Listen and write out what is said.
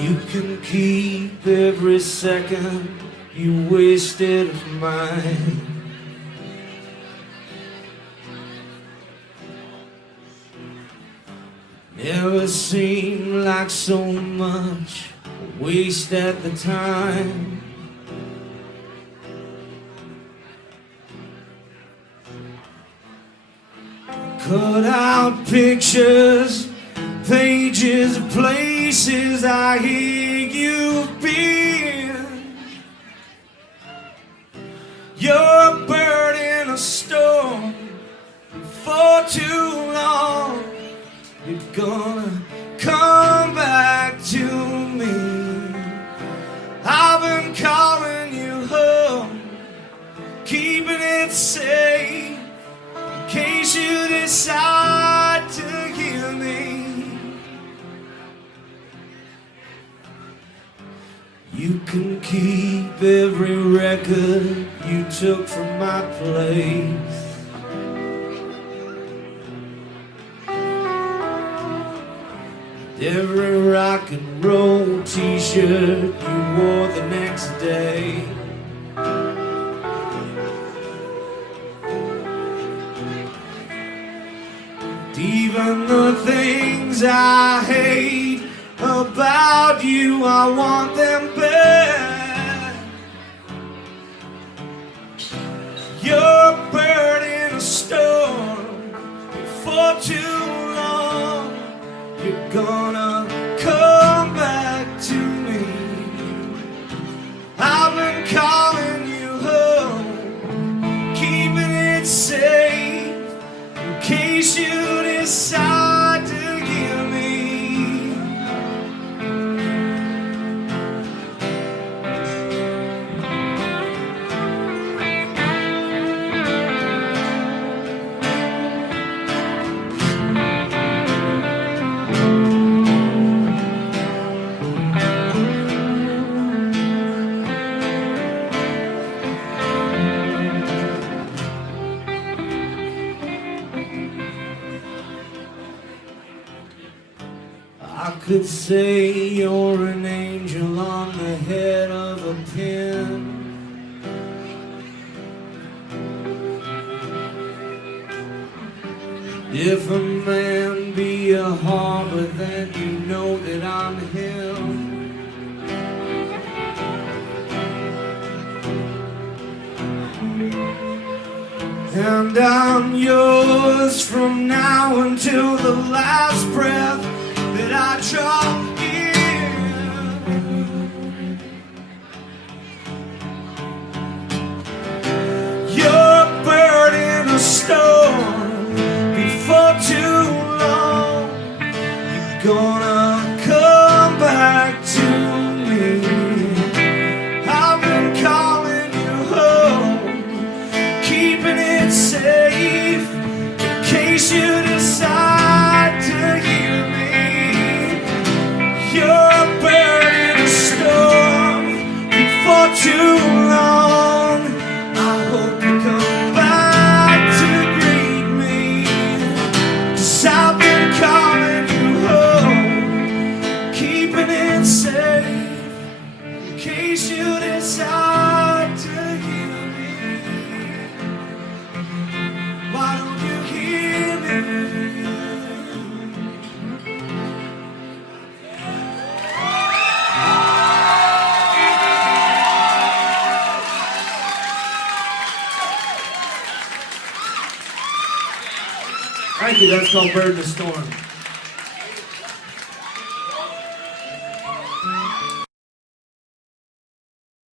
You can keep every second you wasted of mine. Never seemed like so much waste at the time. Cut out pictures, pages of places I hear you've been. You're a bird in a storm for too long. You're gonna come back to me. I've been calling you home, keeping it safe in case you decide to hear me. You can keep every record you took from my place. Every rock and roll t-shirt you wore the next day. Even the things I hate about you, I want them back. You're a bird in a storm for too long. You're gonna come back to me. I've been calling you home, keeping it safe in case you decide to hear me. I could say you're an angel on the head of a pin. If a man be a harbor, then you know that I'm him. And I'm yours from now until the last breath that I draw in. You're a bird in a storm before too long. You're gonna come back to me. I've been calling you home, keeping it safe in case you decide to hear me. You're a bird in a storm before too long. I hope you come back to greet me, 'cause I've been calling you home, keeping it safe in case you decide to hear me. Why don't you hear me? Thank you, that's called Bird in the Storm.